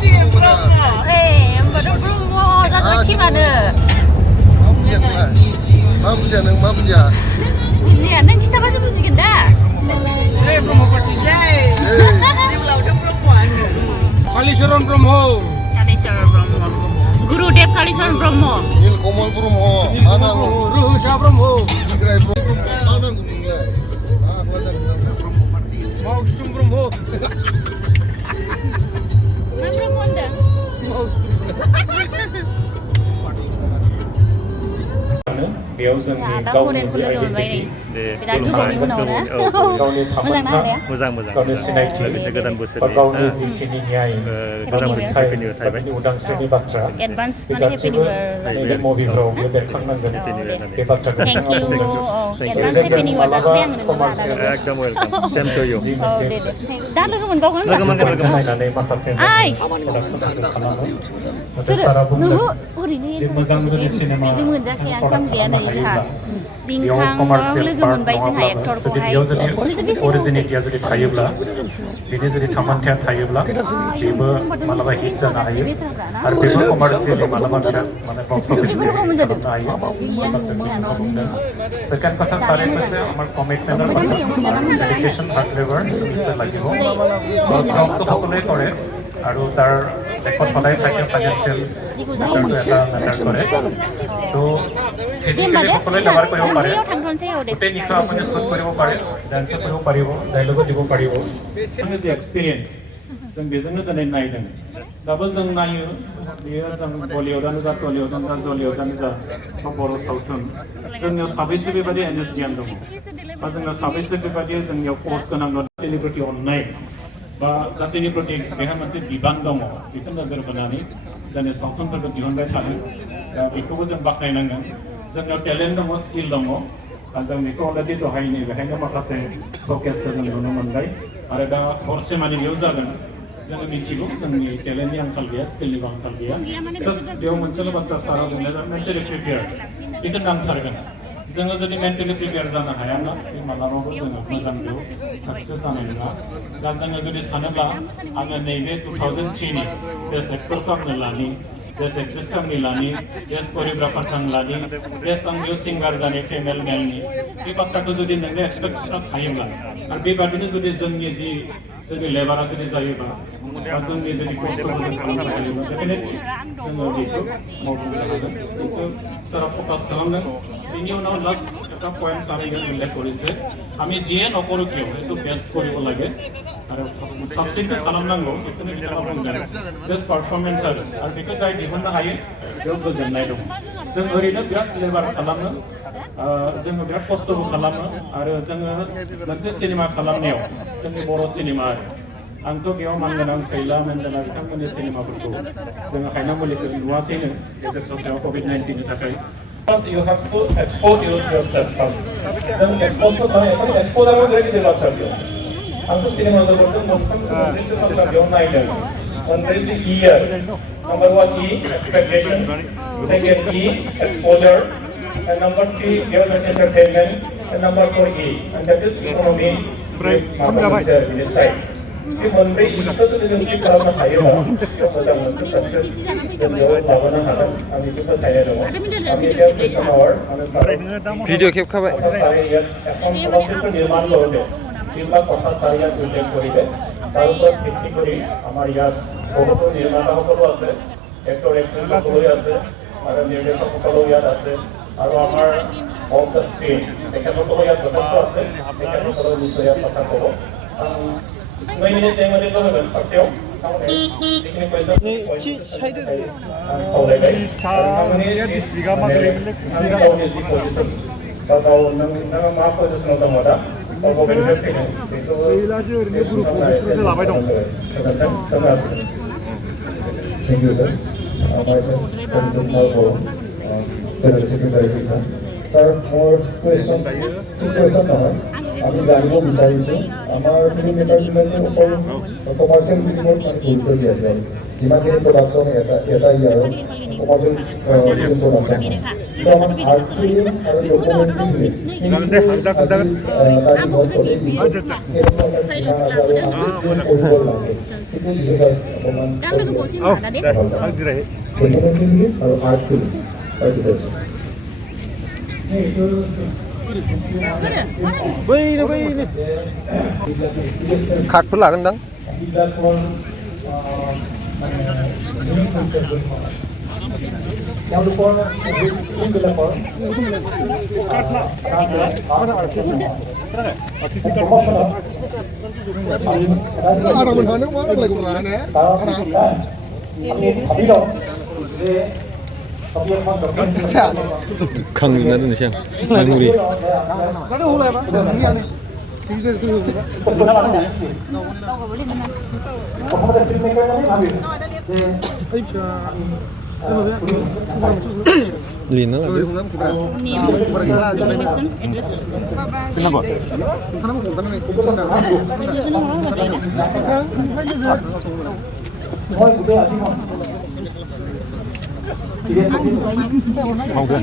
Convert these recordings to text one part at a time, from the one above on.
Bodo Bromo, 자주 치마는. 마 부자 능 마 부자. 부지야, 능 kita masuk busigenda. Bromo party jai. Simlau dah Bromo anu. Kalisaran Bromo. Kalisaran Bromo. Gurudev Kalisaran Bromo. 일 고몰 Bromo. 아나 Ruhu Shah Bromo. Tigray Bromo. 아나 구문가. 아 부자 Bromo party. Mau Stum Bromo. Mana Bromo anda? बेयाव जोंनि गावनि जि identity गावनि थामोनथा गावनि सिनायथि बा गावनि जिखिनि न्याय गावनि उदांस्रिनि बाथ्रा बे गासैबो नैबे मुभिफ्राव बेयो बेरखांनांगोन बे बाथ्राखौ मालाबा कमार्सियेल जि नायनानै माखासे प्रडाक्सनफोरखौ खालामो नाथाय सारा बुंदों जे मोजां जुदि सिनेमा बेयाव कमार्सियेल पार्ट नङाब्लाबो जुदि बेयाव जुदि अरिजिनेलिटिया जुदि थायोब्ला बेनि जुदि थामोनथाया थायोब्ला बेबो मालाबा हिट जानो हायो आरो बेबो कमार्सियेलि मालाबा बिराद माने बक्स अफिस खालामनो हायो बुंदों सेकेन्ड কথা सारे কৈছে আমাৰ কমিটমেণ্টৰ কথা আৰু ডেডিকেশ্যন ফাৰ্ষ্ট লেভাৰ নিশ্চয় লাগিব শ্ৰমটো সকলোৱে কৰে আৰু তাৰ দেশত সদায় থাকে ফাইনেন্সিয়েল মেটাৰটো এটা মেটাৰ কৰে তো ফিজিকেলি সকলোৱে লেবাৰ কৰিব পাৰে গোটেই নিশা আপুনি শ্বুট কৰিব পাৰে ডান্স কৰিব পাৰিব ডাইলগো দিব পাৰিব যি এক্সপিৰিয়েঞ্চ जों बेजोंनो दिनै नायदों दाबो जों नायो बेयो जों बलिउडआनो जा टलिउडआनो जा जलिउडआनो जा बर' सावथुन जोंनियाव साबैसे बेबायदि एनएसडिएम दङ बा जोंनाव साबैसे बेबायदि जोंनियाव पस्ट गोनां जातिनि प्रति अननाय बा जातिनि प्रति बेहा मोनसे बिबान दङ बेखौ नोजोर बोनानै दिनै सावथुनफोरखौ दिहुनबाय थादों दा बेखौबो जों बाख्नायनांगोन जोंनाव टेलेन्ट दङ स्किल दङ जों बेखौ अलरेडि दहायनो बेहायनो माखासे श'केसखौ जों नुनो मोनबाय आरो दा हरसे मानि बेयाव जागोन जोङो मिथिगौ जोंनि टेलेन्टनि आंखाल गैया स्किलनिबो आंखाल गैया जास्ट बेयाव मोनसेल' बाथ्रा सारा बुंनाय मेन्टेलि प्रिपेयार बेखौ नांथारगोन जोङो जुदि मेन्टेलि प्रिपेयार जानो हायाब्ला बे मालाबाबो जोङो मोजां बेयाव साक्सेस जानाय नङा दा जोङो जुदि सानोब्ला आङो नैबे 2003नि बेस्ट एक्टरखौ आंनो लानि बेस्ट एक्ट्रेसखौ आंनि लानि बेस्ट करियोग्राफारखौ आं लानि बेस्ट आंनियाव सिंगार जानाय फिमेल मेलनि बे बाथ्राखौ जुदि नोंनि एक्सपेक्टेसनाव थायोब्ला आरो बेबादिनो जुदि जोंनि जि जोंनि लेबारा जुदि जायोबा बा जोंनि जुदि खस्थ'खौ जों खालामनो हायोबा बेखायनो जोङो बेखौ मावफुंनो हागोन बेखौ सारा फकास खालामगोन बेनि उनाव लास्ट এটা পয়েন্ট সারা উল্লেখ করেছে আমি যিয়ে নকৰো কিয় এইটো বেষ্ট কৰিব লাগে আৰু সাবসিডি খালামনাंगौ बेखौनो बिथाङा बुंदों बेस्ट पारफरमेन्स आरो बेखौ जाय दिहुननो हायो बेयाव गोजोननाय दं जों ओरैनो बिराद लेबार खालामो जोङो बिराद खस्थ'बो खालामो आरो जोङो मोनसे सिनेमा खालामनायाव जोंनि बर' सिनेमा आंथ' बेयाव मानगोनां खैला मेन्देला बिथांमोननि सिनेमाफोरखौ जोङो हायना मुलिखौ नुवासैनो गेजेर ससेयाव कभिड-19नि थाखाय First, you have to expose yourself first. Then expose to kami, expose ako dari kita bakal dia. Angko cinema tu berarti mungkin sebenarnya itu kita biar naik dah. One there is a year. Number 1 E expectation, second E exposure, and number 3 there is entertainment, and number 4 E, and that is economy. Market share in this side. Ini menteri itu tu dia mesti kalau nak hire lah, dia macam mesti sukses dan dia lawan nak ada, kami juga hire dong. Kami dia bersama awal, kami sekarang video cap khabai सारे ये এখন সমস্ত নির্মাণ করবে জিল্লা কথা সারিয়া উল্লেখ করিবে তার উপর ভিত্তি করে আমার ইয়াত বহুতো নির্মাতা সকলো আছে এক্টৰ এক্ট্ৰেছ সকলো আছে আৰু নিৰ্দেশক সকলো ইয়াত আছে আৰু আমাৰ অফ দ্য স্ক্ৰীন তেখেতসকলো ইয়াত যথেষ্ট আছে তেখেতসকলো নিশ্চয় ইয়াত কথা ক'ব মই মিনিট টাইমতে ক'লে সাচিও Kalau nama maaf itu semua tamu ada, kalau benefit itu thank you sir. Sir, more question, আমি জানিব বিচাৰিছোঁ আমাৰ ফিল্ম মেকাৰবিলাকে অকল কমাৰ্চিয়েল ফিল্মত গুৰুত্ব দিয়া যায় যিমানখিনি প্ৰডাকশ্যন এটা ইয়াৰ কমাৰ্চিয়েল ফিল্ম প্ৰডাকশ্যন কিন্তু আমাৰ আৰ্ট ফিল্ম আৰু ডকুমেণ্টাৰী ফিল্ম কৰিব লাগে সেইটো বিষয়ে অকণমান ডকুমেণ্টাৰী আৰু art film बैनो कार्डफोर लागोनदां 강릉 나는 시장 강릉이 나도 올라 봐 강릉이 안에 Lina lah. Kenapa? Mau ke?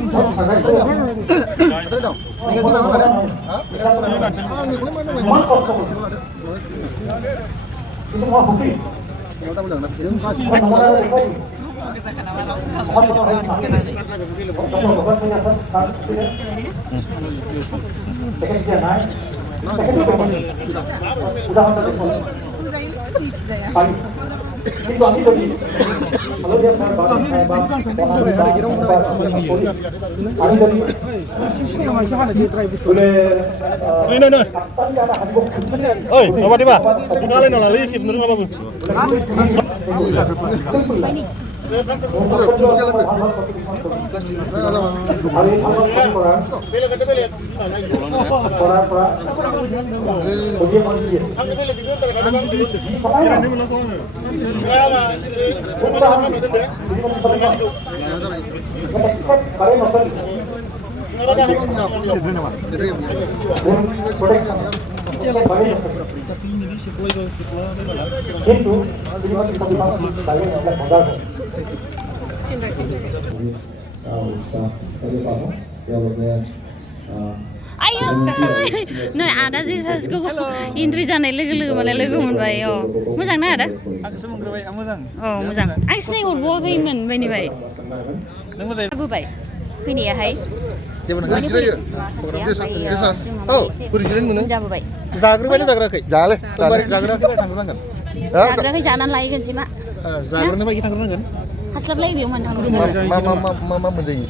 Oi, apa di Pak? Kalian nolak lagi, bener nggak Babu? Ayo, nah ada sih sasku Indri jangan lego mana lego menbaik oh, muzang nah ada? Aku semua gerbai, muzang. Oh muzang, aku sih ngurus apa ini men baik. Neng muzang. Aku baik, ini ya hai. Siapa nak kerja ya? Desa. Oh, kerja mana? Jabu baik. Zagra mana zagra kai? Jale. Zagra kai tangguran kan? Zagra kai jalan lagi kan sih mak? Zagra ni bagi tangguran kan? Haslap lagi biuman tangguran. Mama mendai.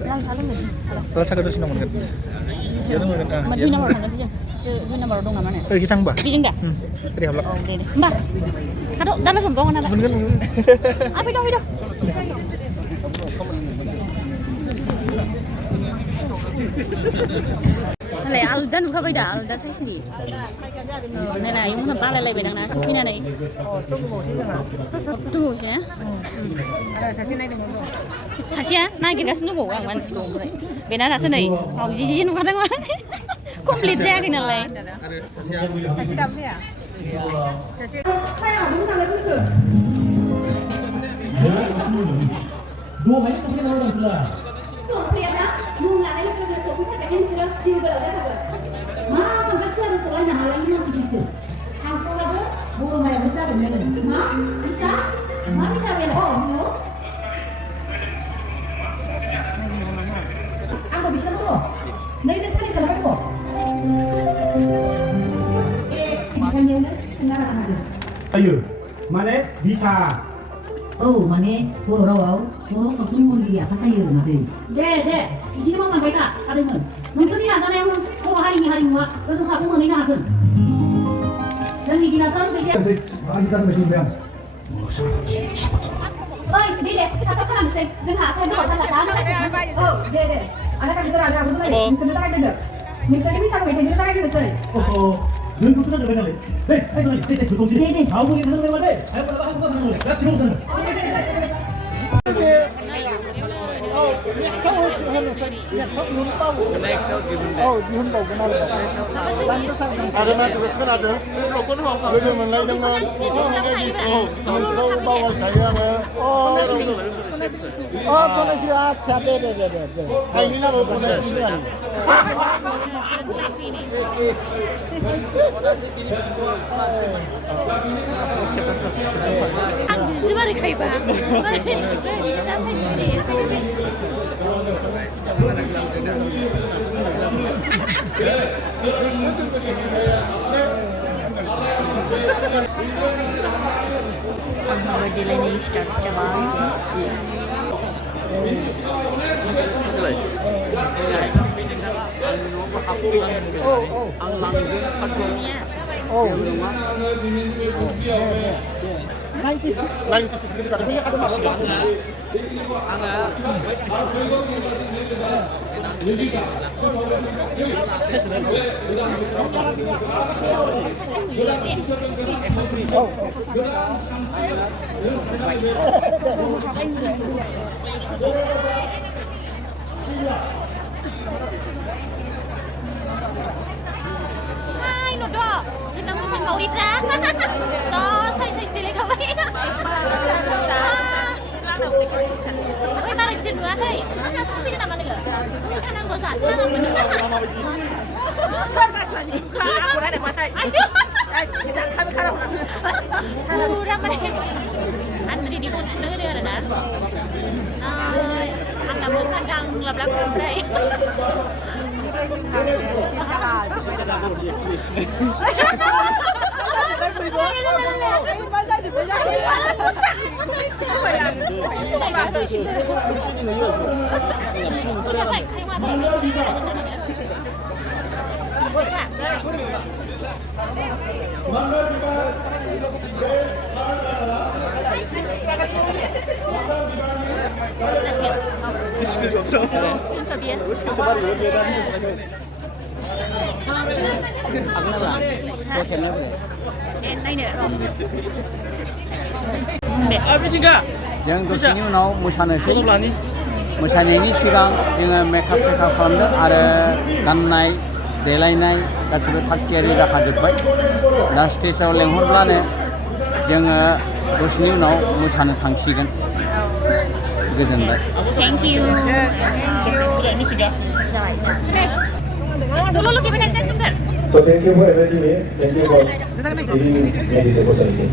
Yang saling nggak sih? Kalau saya terus nomor kan? Dua nomor kan sih? Dua nomor dong mana? Kita mbak. Bijing dah? Kiri habla. Oh deh. Mbak. Aduh, dah nak kembang mana? Apa itu? Này aldan buka beda aldan saya sini. Này này, ibu nak balai lagi bedang nasi kini nih. Tunggu sih ya. Ada sasi naik tunggu. Sasi ya, naik kita sini nunggu, ang manis kau. Benar tak sini? Oh, jiji nunggu kadang mah. Komplit saya kini lagi. Sasi dapat ya? Sasi. Dua banyak mungkin orang sudah. Soalnya, nunggu lagi kerja soalnya pengen sudah sini berada. Mah, pasti ada orang yang lagi masih gitu. Langsung aja, buru maya besar beneran. Mah, bisa? Mah bisa bener. Oh, no. Aku bisa tuh. Nih jadi kali kerja kok. Makanya sekarang ada. Ayo, mana bisa? Oh, mana buru rawau, buru satu pun dia apa saya nanti. Deh, ini mana mereka? Ada mana? Mungkin ada yang mau hari ini mah, terus aku mau nikah kan? Dan ini kita tahu dia. Kita mesti bilang. Oh, ini deh, kata kan bisa, jangan aku mau salah salah. Oh, deh, ada kan bisa ada, bisa lagi, bisa tak ada. Bisa kita tak ada bisa. Oh, 눈 붙으면 좀 되나래. 네, 아이, 그 동시. 네. 아우, 우리 하는 거만 돼. 아이, 빨리 하는 거 하는 거. 야, 지금 오세요. दिहुनबावगोन आरो माथो खोनादों लोगो मोनलायदोंमोन नोंखौ बावगारखायो आङो सनायस्रि आदसा दे आंनि नामाव सनायस्रि आं बिसो बारायखायोबा आंहाबो देलायनाय स्टार्ट जाबाय Hai lo do, senang pesan kau Rita. So, saya sendiri kau ini. Wei tarik di dua deh. Masa sepi kita mana ke? Senang bosan, senang bener. Santai saja. Aku ada masa. Asyik. Kita kami karang. Udah mana? Antri di pos bener dia ada. Angkat bukan gang labrak berai. जों दसेनि उनाव मोसानोसै मोसानायनि सिगां जोङो makeup खालामदों आरो गाननाय देलायनाय गासिबो थाग थियारि जाखाजोब्बाय दा स्टेजआव लेंहरब्लानो जोङो दसेनि उनाव मोसानो थांसिगोन गोजोनबाय Thank you. Dulu lu gimana sih sebentar? So thank you for everything. Thank you for giving me this opportunity.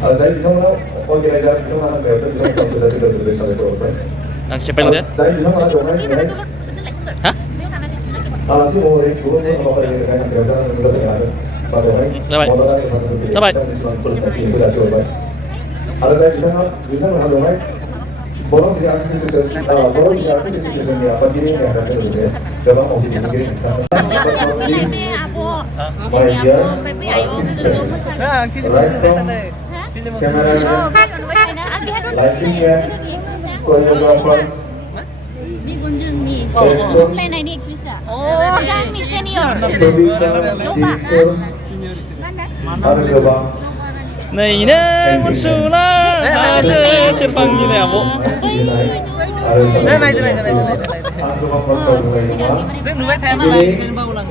Dari mana organizer di mana mereka itu organisasi dari sana itu apa? siapa yang lihat? Dari mana orang ini? Hah? Alasi mau itu mau apa yang mereka kerjakan itu ada. Pada orang. Sampai. Ada dari mana orang Bodo si artis itu dia apa ini yang ada terus ya. Dalam mau dikirim. Kamera lightingnya, koreografer. Ni gunjung ni. Lain ini aktrisnya. Yang ni senior. Ada berapa? 你的不出来，还是释放你了不？Saya dua tema lagi kan bawa ulang.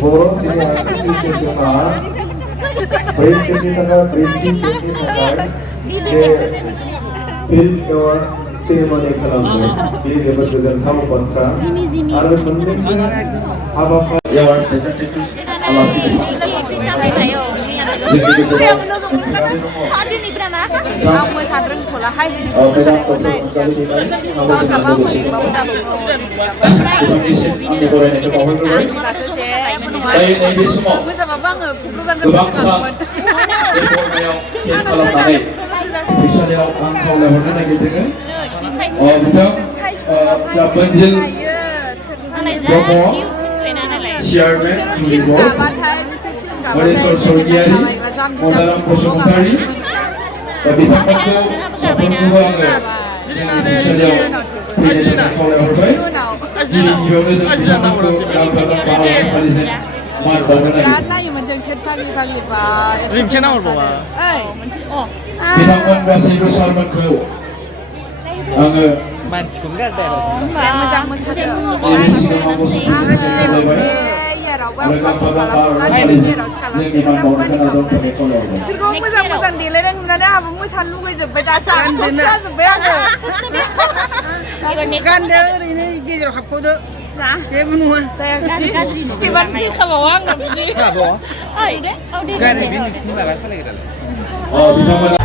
Bodo si artis itu film और cinema देखना है ये represent हम बनता और संदेश अब our representatives alasi Hadir ni berapa? Aku sadar pola hai di बिथांमोन गासैबो सारमोनखौ आङो मानसिखौनो गारदों आरो मोजां मोसादों नैबे सिगाङाव गसंथानानै खावलायबाय आरो गांफा गांफा आर'नाइ फालिजों जोंनि मान बावनायखौ नाजावनो थाखाय खावलायबाय बिसोरखौ मोजां मोजां देलायनाय नुनानै आंहाबो मोसानो लुगैजोब्बाय दासो सस जाजोब्बाय आङो गानदो ओरैनो गेजेराव हाबख'दो जेबो नङा गाज्रि स्टेबानो फैखाबावो आंना बिदि गारि गारि बे नोंसिनि माबा सालायग्रालाय बिथांमोना